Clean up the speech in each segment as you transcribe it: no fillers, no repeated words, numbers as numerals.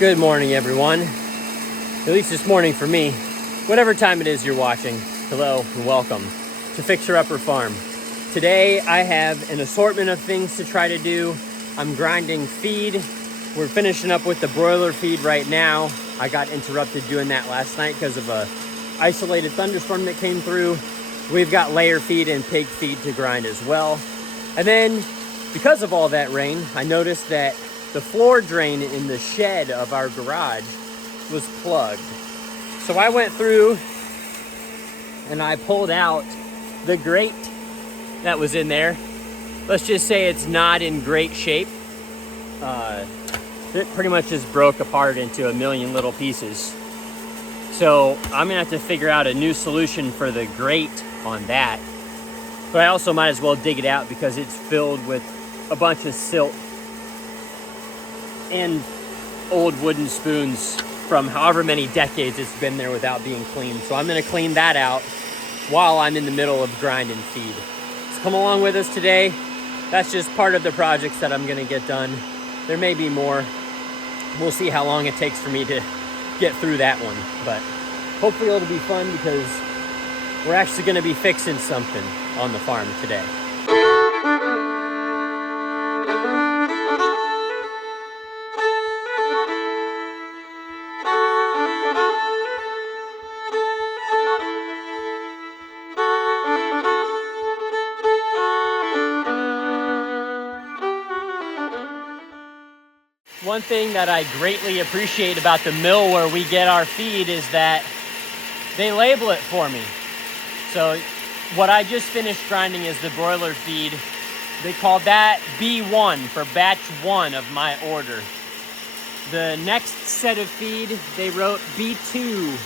Good morning, everyone. At least this morning for me. Whatever time it is you're watching, hello and welcome to Fixer Upper Farm. Today I have an assortment of things to try to do. I'm grinding feed. We're finishing up with the broiler feed right now. I got interrupted doing that last night because of a isolated thunderstorm that came through. We've got layer feed and pig feed to grind as well. And then because of all that rain, I noticed that the floor drain in the shed of our garage was plugged. So I went through and I pulled out the grate that was in there. Let's just say it's not in great shape. It pretty much just broke apart into a million little pieces. So I'm gonna have to figure out a new solution for the grate on that. But I also might as well dig it out because it's filled with a bunch of silt and old wooden spoons from however many decades it's been there without being cleaned. So I'm gonna clean that out while I'm in the middle of grinding feed. So come along with us today. That's just part of the projects that I'm gonna get done. There may be more. We'll see how long it takes for me to get through that one. But hopefully it'll be fun because we're actually gonna be fixing something on the farm today. One thing that I greatly appreciate about the mill where we get our feed is that they label it for me. So what I just finished grinding is the broiler feed. They call that B1 for batch 1 of my order. The next set of feed, they wrote B2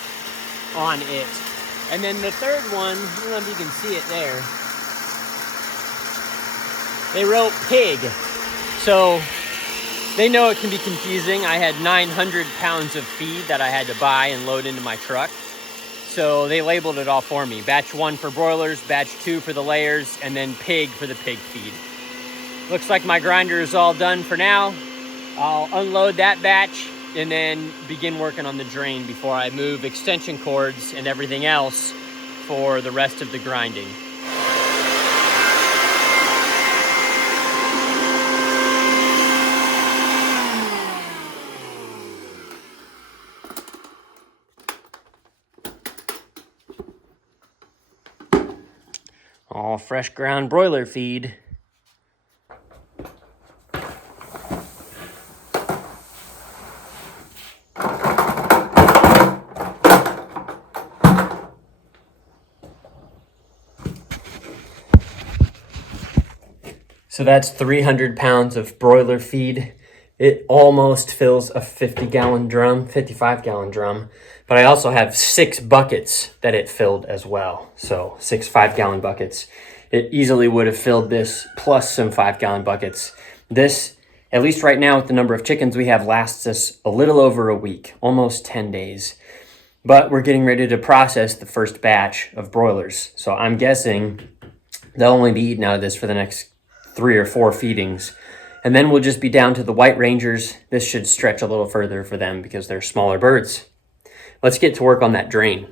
on it. And then the third one, I don't know if you can see it there, they wrote pig. So they know it can be confusing. I had 900 pounds of feed that I had to buy and load into my truck. So they labeled it all for me. Batch 1 for broilers, batch 2 for the layers, and then pig for the pig feed. Looks like my grinder is all done for now. I'll unload that batch and then begin working on the drain before I move extension cords and everything else for the rest of the grinding. All fresh ground broiler feed. So that's 300 pounds of broiler feed. It almost fills a 50-gallon drum, 55-gallon drum. But I also have 6 buckets that it filled as well. So 6 5-gallon buckets. It easily would have filled this plus some 5-gallon buckets. This, at least right now with the number of chickens we have, lasts us a little over a week, almost 10 days. But we're getting ready to process the first batch of broilers. So I'm guessing they'll only be eating out of this for the next 3 or 4 feedings. And then we'll just be down to the white rangers. This should stretch a little further for them because they're smaller birds. Let's get to work on that drain.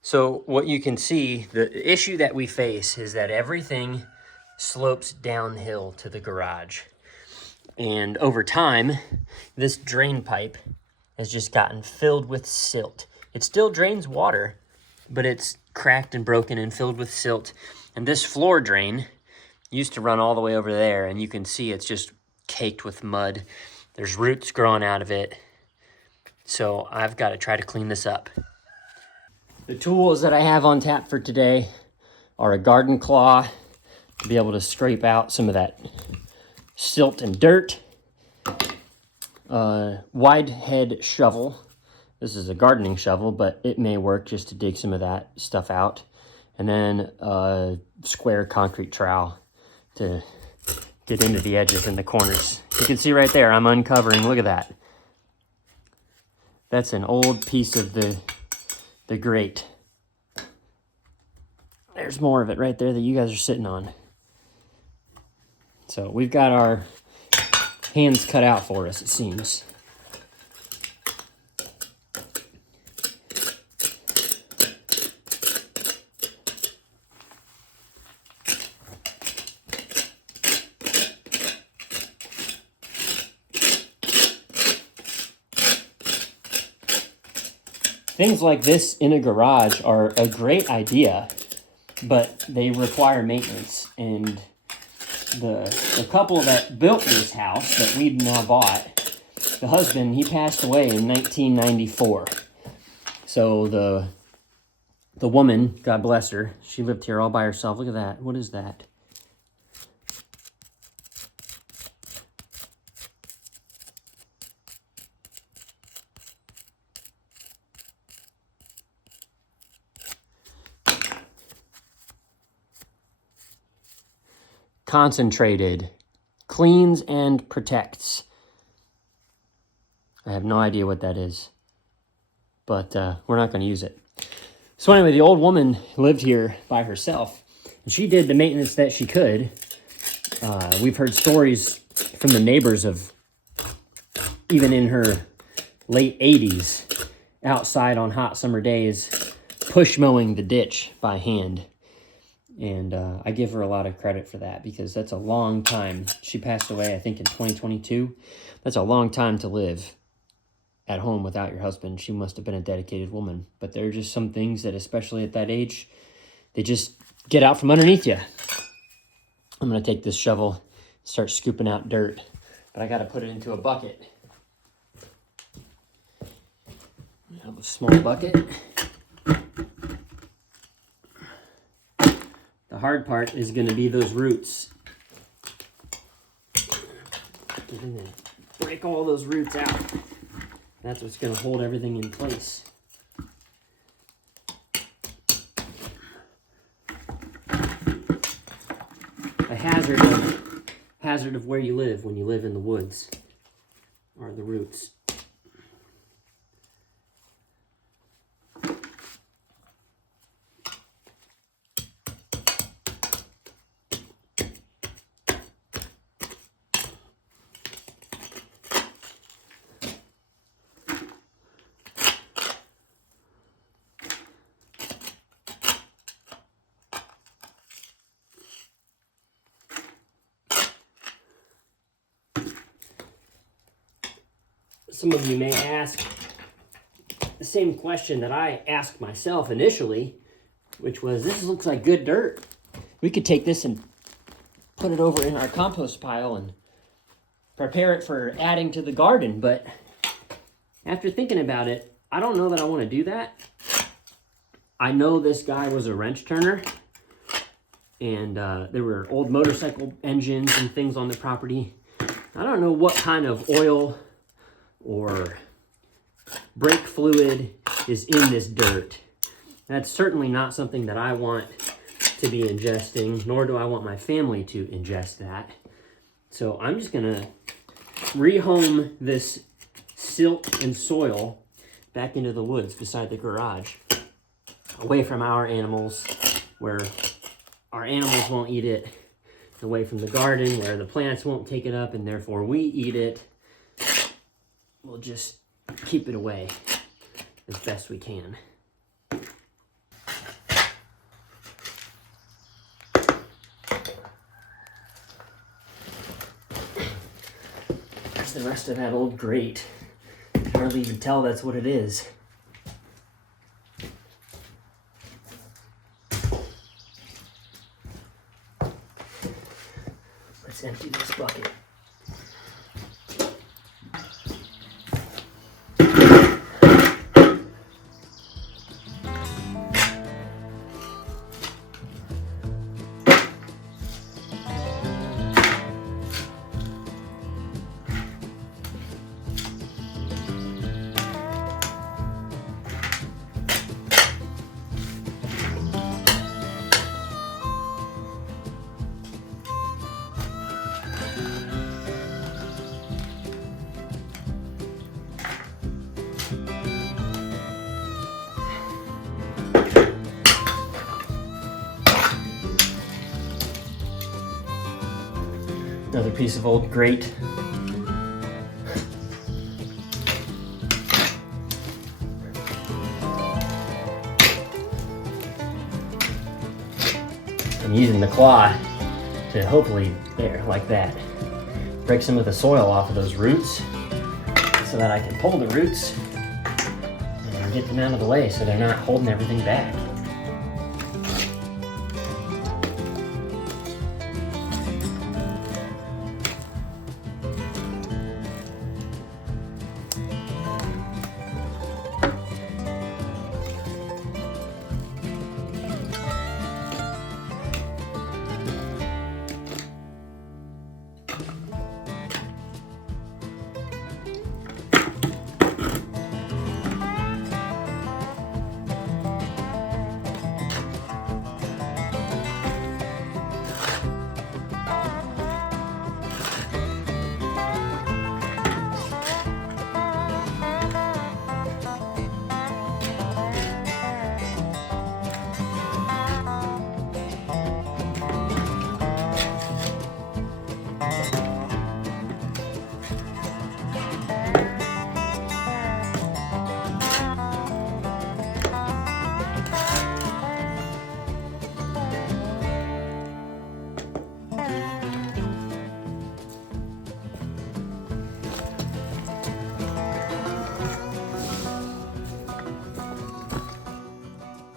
So what you can see, the issue that we face is that everything slopes downhill to the garage. And over time, this drain pipe has just gotten filled with silt. It still drains water, but it's cracked and broken and filled with silt. And this floor drain used to run all the way over there, and you can see it's just caked with mud. There's roots growing out of it. So I've got to try to clean this up. The tools that I have on tap for today are a garden claw to be able to scrape out some of that silt and dirt, a wide head shovel. This is a gardening shovel, but it may work just to dig some of that stuff out. And then a square concrete trowel to get into the edges and the corners. You can see right there, I'm uncovering, look at that. That's an old piece of the grate. There's more of it right there that you guys are sitting on. So we've got our hands cut out for us, it seems. things like this in a garage are a great idea, but they require maintenance. And the couple that built this house that we've now bought, the husband, he passed away in 1994. So the woman, God bless her, she lived here all by herself. Look at that. What is that? Concentrated, cleans and protects. I have no idea what that is, but we're not going to use it. So anyway, the old woman lived here by herself, and she did the maintenance that she could. We've heard stories from the neighbors of, even in her late 80s, outside on hot summer days, push mowing the ditch by hand. And I give her a lot of credit for that, because that's a long time. She passed away, I think, in 2022. That's a long time to live at home without your husband. She must have been a dedicated woman. But there are just some things that, especially at that age, they just get out from underneath you. I'm going to take this shovel and start scooping out dirt. But I got to put it into a bucket. I have a small bucket. The hard part is going to be those roots. We're going to break all those roots out. That's what's going to hold everything in place. The hazard of where you live when you live in the woods are the roots. Some of you may ask the same question that I asked myself initially, which was, this looks like good dirt. We could take this and put it over in our compost pile and prepare it for adding to the garden. But after thinking about it, I don't know that I want to do that. I know this guy was a wrench turner, and there were old motorcycle engines and things on the property. I don't know what kind of oil or brake fluid is in this dirt. That's certainly not something that I want to be ingesting, nor do I want my family to ingest that. So I'm just gonna rehome this silt and soil back into the woods beside the garage, away from our animals, where our animals won't eat it, away from the garden where the plants won't take it up and therefore we eat it. We'll just keep it away as best we can. There's the rest of that old grate. You can hardly even tell that's what it is. Let's empty this bucket. Another piece of old grate. I'm using the claw to hopefully, there, like that, break some of the soil off of those roots so that I can pull the roots and get them out of the way so they're not holding everything back.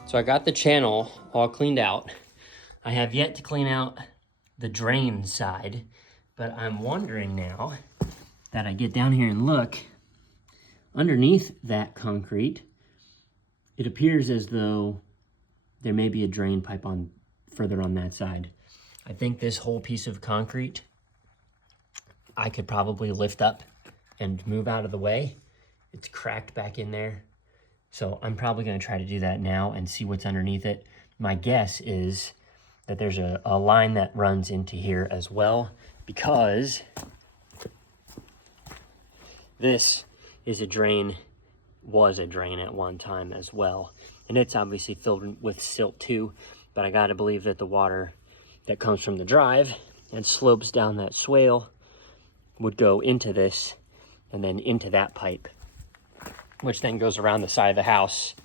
So I got the channel all cleaned out. I have yet to clean out the drain side, but I'm wondering now that I get down here and look, underneath that concrete, it appears as though there may be a drain pipe on further on that side. I think this whole piece of concrete, I could probably lift up and move out of the way. It's cracked back in there. So I'm probably gonna try to do that now and see what's underneath it. My guess is that there's a line that runs into here as well, because this is a drain, was a drain at one time as well. And it's obviously filled with silt too, but I gotta believe that the water that comes from the drive and slopes down that swale would go into this and then into that pipe, which then goes around the side of the house,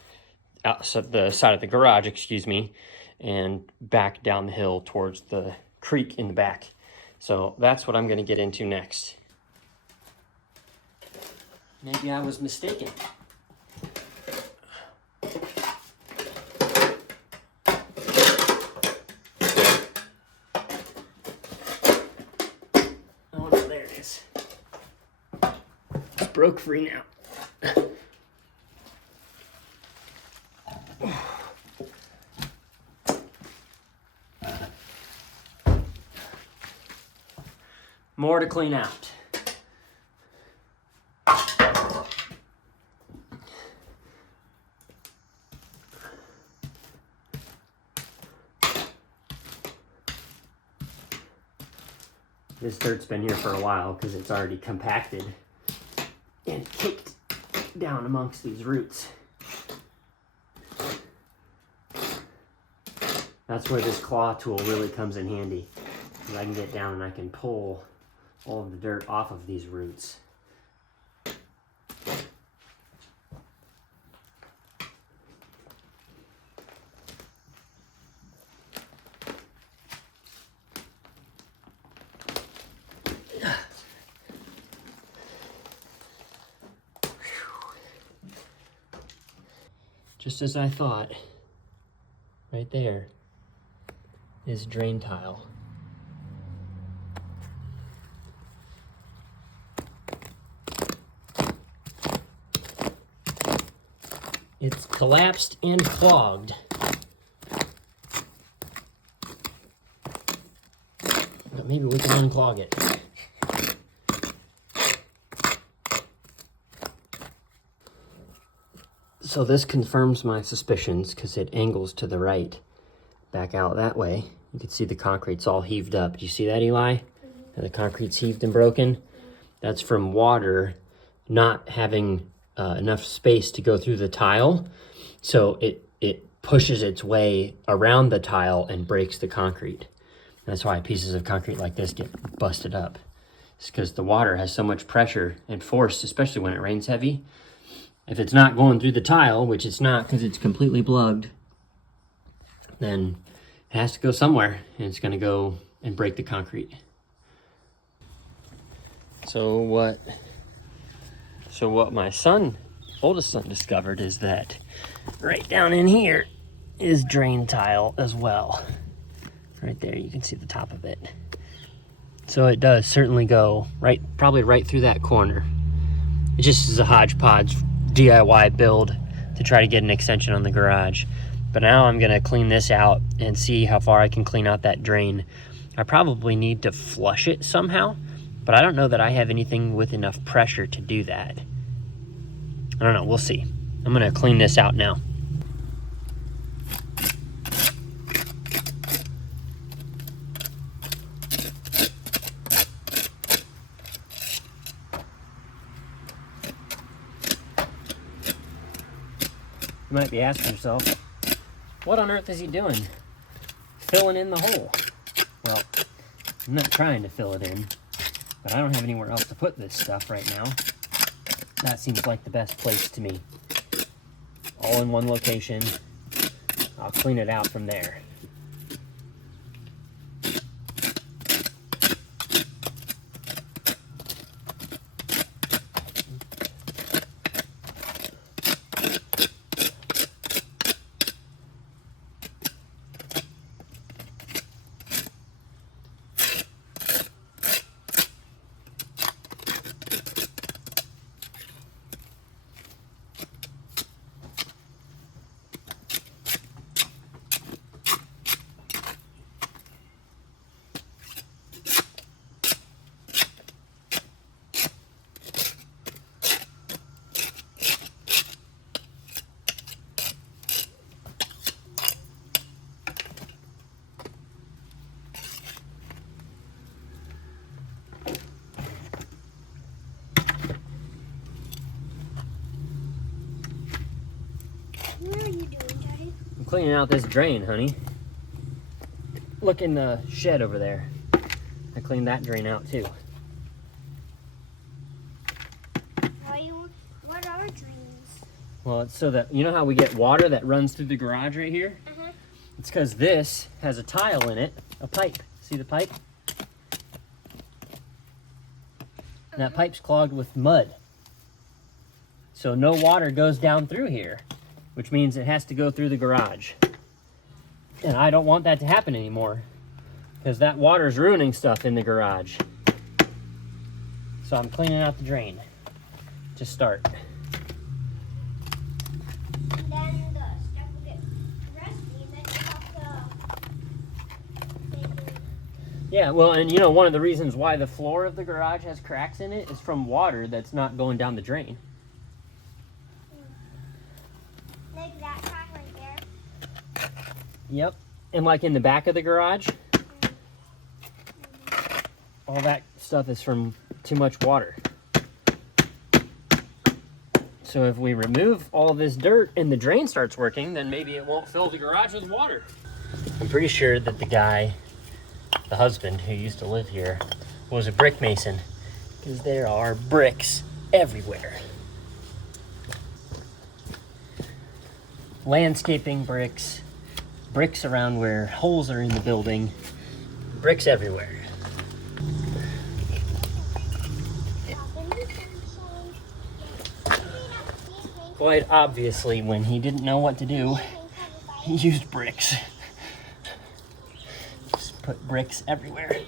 the side of the garage, excuse me, and back down the hill towards the creek in the back. So that's what I'm gonna get into next. Maybe I was mistaken. Oh no, there it is. It's broke free now. More to clean out. This dirt's been here for a while because it's already compacted and caked down amongst these roots. That's where this claw tool really comes in handy. I can get down and I can pull all of the dirt off of these roots. Just as I thought, right there is drain tile. It's collapsed and clogged. But maybe we can unclog it. So this confirms my suspicions because it angles to the right, back out that way. You can see the concrete's all heaved up. Do you see that, Eli? The concrete's heaved and broken. That's from water not having enough space to go through the tile. So it pushes its way around the tile and breaks the concrete. That's why pieces of concrete like this get busted up. It's because the water has so much pressure and force, especially when it rains heavy. If it's not going through the tile, which it's not because it's completely plugged, then it has to go somewhere, and it's gonna go and break the concrete. So what my son oldest son discovered is that right down in here is drain tile as well. Right there, you can see the top of it. So it does certainly go right, probably right through that corner. It just is a hodgepodge DIY build to try to get an extension on the garage. But now I'm gonna clean this out and see how far I can clean out that drain. I probably need to flush it somehow, but I don't know that I have anything with enough pressure to do that. I don't know, we'll see. I'm gonna clean this out now. You might be asking yourself, what on earth is he doing? Filling in the hole. Well, I'm not trying to fill it in, but I don't have anywhere else to put this stuff right now. That seems like the best place to me. All in one location. I'll clean it out from there. What are you doing, Daddy? I'm cleaning out this drain, honey. Look in the shed over there. I cleaned that drain out too. What are dreams? Well, it's so that, you know how we get water that runs through the garage right here? Uh-huh. It's because this has a tile in it, a pipe. See the pipe? And that pipe's clogged with mud. So no water goes down through here, which means it has to go through the garage. And I don't want that to happen anymore, because that water's ruining stuff in the garage. So I'm cleaning out the drain to start. And then the stuff will get rusty, and then you have to... Yeah, well, and you know, one of the reasons why the floor of the garage has cracks in it is from water that's not going down the drain. Like that crack right there. Yep. And like in the back of the garage, all that stuff is from too much water. So if we remove all this dirt and the drain starts working, then maybe it won't fill the garage with water. I'm pretty sure that the guy, the husband who used to live here, was a brick mason, because there are bricks everywhere. Landscaping bricks, bricks around where holes are in the building, bricks everywhere. Quite obviously, when he didn't know what to do, he used bricks. Just put bricks everywhere.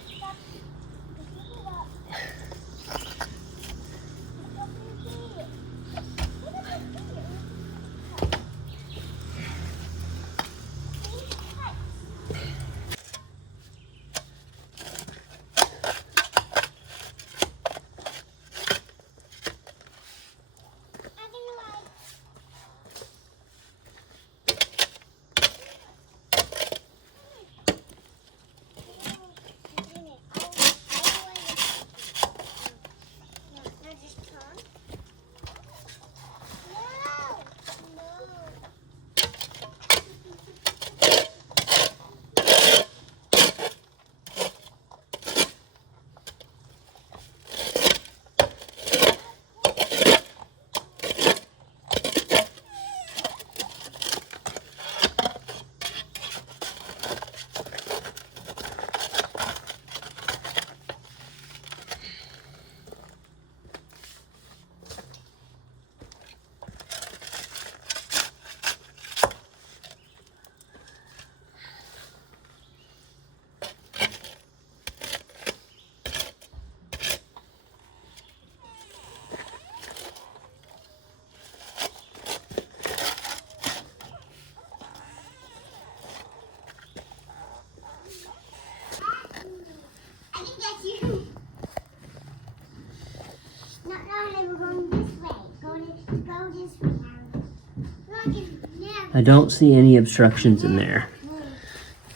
I don't see any obstructions in there.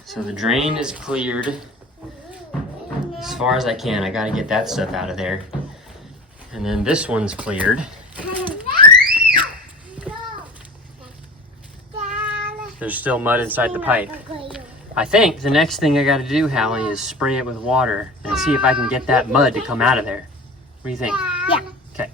So the drain is cleared as far as I can. I gotta get that stuff out of there. And then this one's cleared. There's still mud inside the pipe. I think the next thing I gotta do, Hallie, is spray it with water and see if I can get that mud to come out of there. What do you think? Yeah. Okay.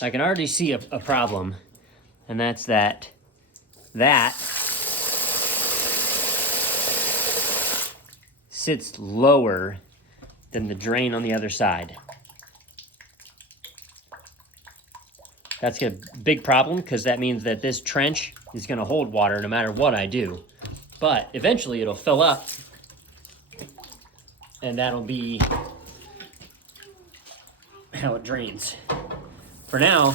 I can already see a problem, and that's that sits lower than the drain on the other side. That's a big problem because that means that this trench is going to hold water no matter what I do. But eventually it'll fill up, and that'll be how it drains. For now,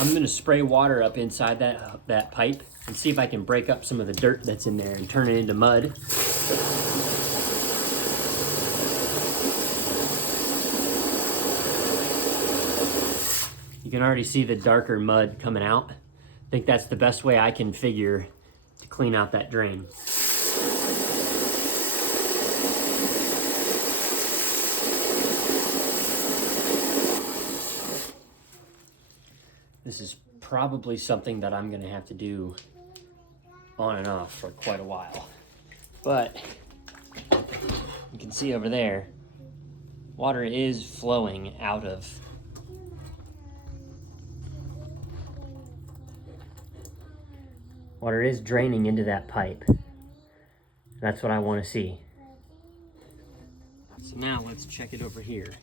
I'm gonna spray water up inside that pipe and see if I can break up some of the dirt that's in there and turn it into mud. You can already see the darker mud coming out. I think that's the best way I can figure to clean out that drain. This is probably something that I'm gonna have to do on and off for quite a while. But you can see over there, water is flowing out of water is draining into that pipe. That's what I want to see. So now let's check it over here.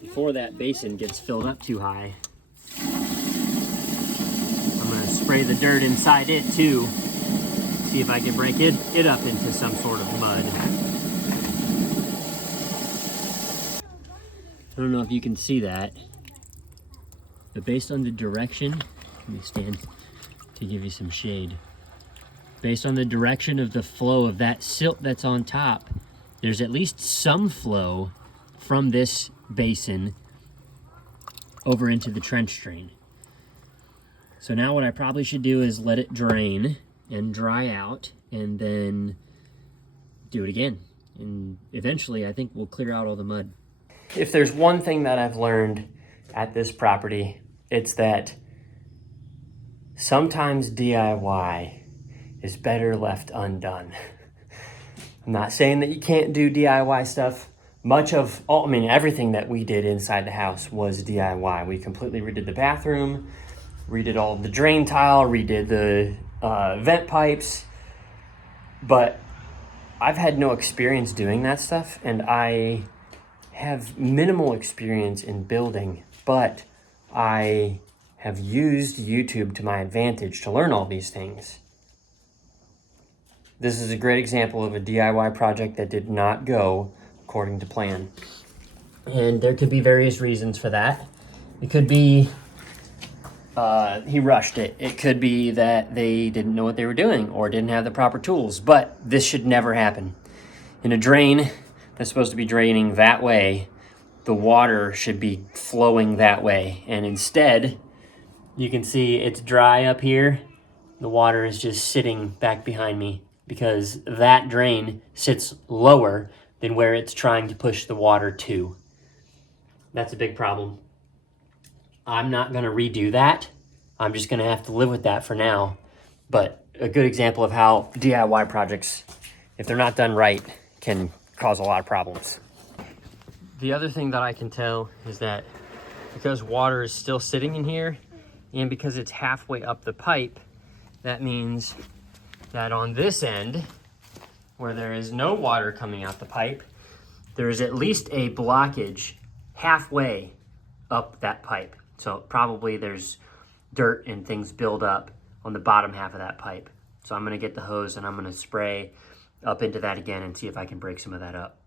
Before that basin gets filled up too high, I'm going to spray the dirt inside it too. See if I can break it up into some sort of mud. I don't know if you can see that, but based on the direction, let me stand to give you some shade. Based on the direction of the flow of that silt that's on top, there's at least some flow from this basin over into the trench drain. So now what I probably should do is let it drain and dry out and then do it again. And eventually I think we'll clear out all the mud. If there's one thing that I've learned at this property, it's that sometimes DIY is better left undone. I'm not saying that you can't do DIY stuff. Everything that we did inside the house was DIY. We completely redid the bathroom, redid all of the drain tile, redid the vent pipes. But I've had no experience doing that stuff, and I have minimal experience in building, but I have used YouTube to my advantage to learn all these things. This is a great example of a DIY project that did not go according to plan. And there could be various reasons for that. It could be he rushed it. It could be that they didn't know what they were doing or didn't have the proper tools, but this should never happen. In a drain that's supposed to be draining that way, the water should be flowing that way. And instead, you can see it's dry up here. The water is just sitting back behind me because that drain sits lower than where it's trying to push the water to. That's a big problem. I'm not gonna redo that. I'm just gonna have to live with that for now. But a good example of how DIY projects, if they're not done right, can cause a lot of problems. The other thing that I can tell is that because water is still sitting in here and because it's halfway up the pipe, that means that on this end, where there is no water coming out the pipe, there is at least a blockage halfway up that pipe. So probably there's dirt and things build up on the bottom half of that pipe. So I'm gonna get the hose and I'm gonna spray up into that again and see if I can break some of that up.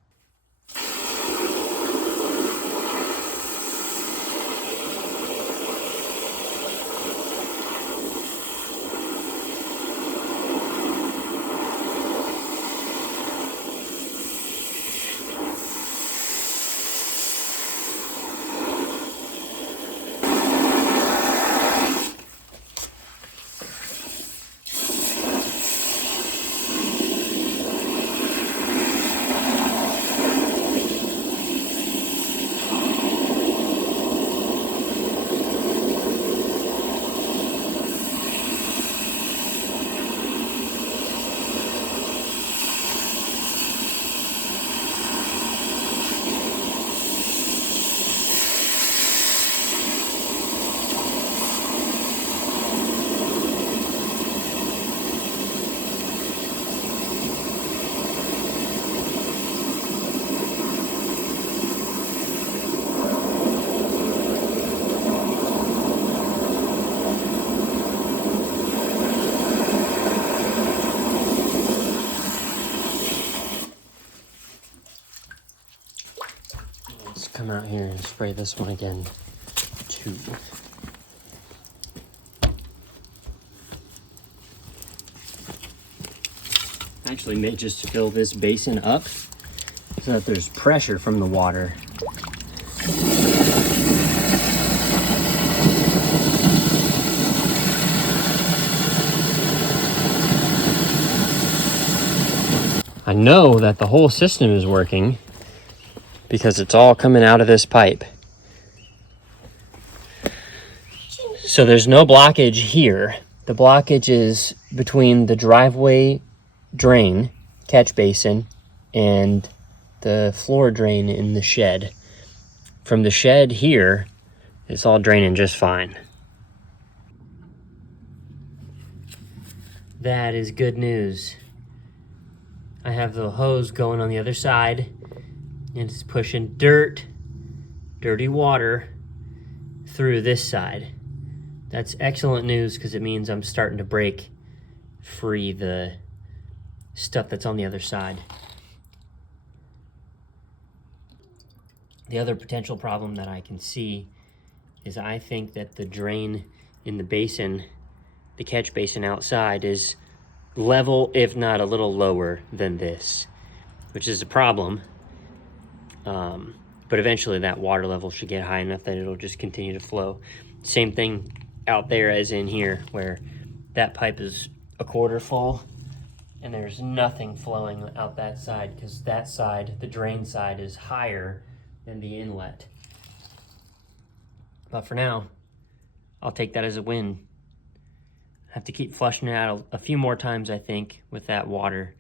Let's come out here and spray this one again, too. Actually may just fill this basin up so that there's pressure from the water. I know that the whole system is working because it's all coming out of this pipe. So there's no blockage here. The blockage is between the driveway drain, catch basin, and the floor drain in the shed. From the shed here, it's all draining just fine. That is good news. I have the hose going on the other side, and it's pushing dirty water through this side. That's excellent news because it means I'm starting to break free the stuff that's on the other side. The other potential problem that I can see is I think that the drain in the basin, the catch basin outside, is level, if not a little lower than this, which is a problem. But eventually that water level should get high enough that it'll just continue to flow. Same thing out there as in here, where that pipe is a quarter full and there's nothing flowing out that side because that side, the drain side, is higher than the inlet. But for now, I'll take that as a win. I have to keep flushing it out a few more times, I think, with that water,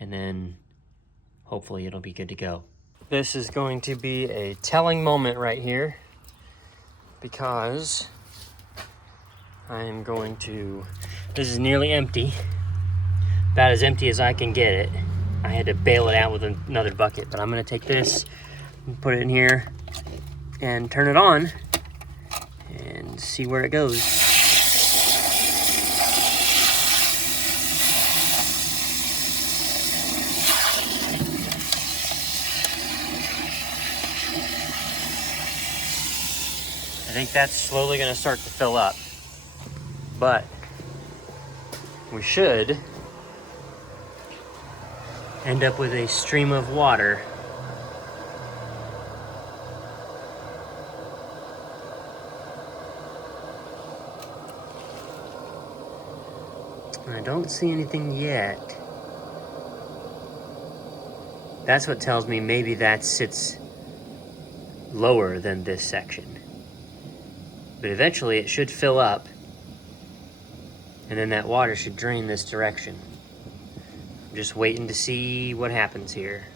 and then hopefully it'll be good to go. This is going to be a telling moment right here because I am going to, this is nearly empty, about as empty as I can get it. I had to bail it out with another bucket, but I'm gonna take this and put it in here and turn it on and see where it goes. I think that's slowly going to start to fill up, but we should end up with a stream of water. I don't see anything yet. That's what tells me maybe that sits lower than this section. But eventually it should fill up, and then that water should drain this direction. I'm just waiting to see what happens here.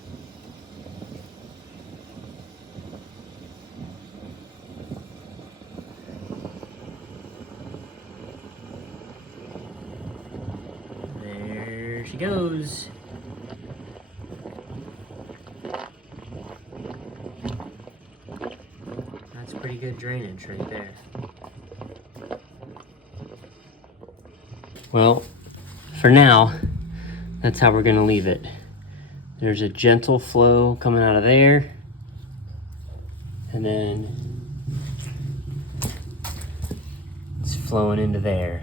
pretty good drainage right there. Well, for now, that's how we're gonna leave it. There's a gentle flow coming out of there, and then it's flowing into there.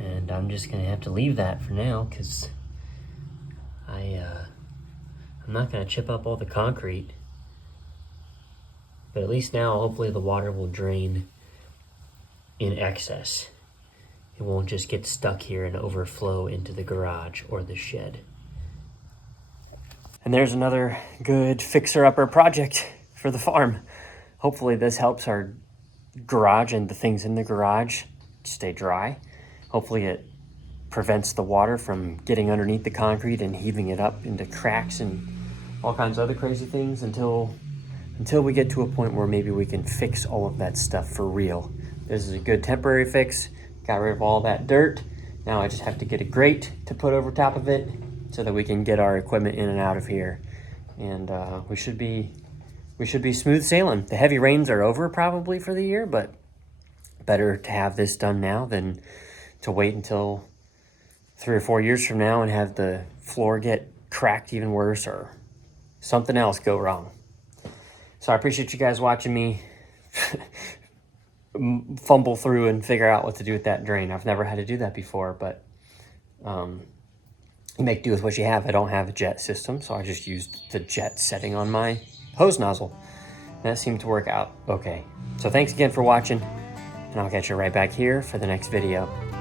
And I'm just gonna have to leave that for now because I'm not gonna chip up all the concrete. But at least now, hopefully the water will drain in excess. It won't just get stuck here and overflow into the garage or the shed. And there's another good fixer-upper project for the farm. Hopefully this helps our garage and the things in the garage stay dry. Hopefully it prevents the water from getting underneath the concrete and heaving it up into cracks and all kinds of other crazy things until we get to a point where maybe we can fix all of that stuff for real. This is a good temporary fix. Got rid of all that dirt. Now I just have to get a grate to put over top of it so that we can get our equipment in and out of here. And we should be smooth sailing. The heavy rains are over probably for the year, but better to have this done now than to wait until 3 or 4 years from now and have the floor get cracked even worse or something else go wrong. So I appreciate you guys watching me fumble through and figure out what to do with that drain. I've never had to do that before, but you make do with what you have. I don't have a jet system, so I just used the jet setting on my hose nozzle. That seemed to work out okay. So thanks again for watching, and I'll catch you right back here for the next video.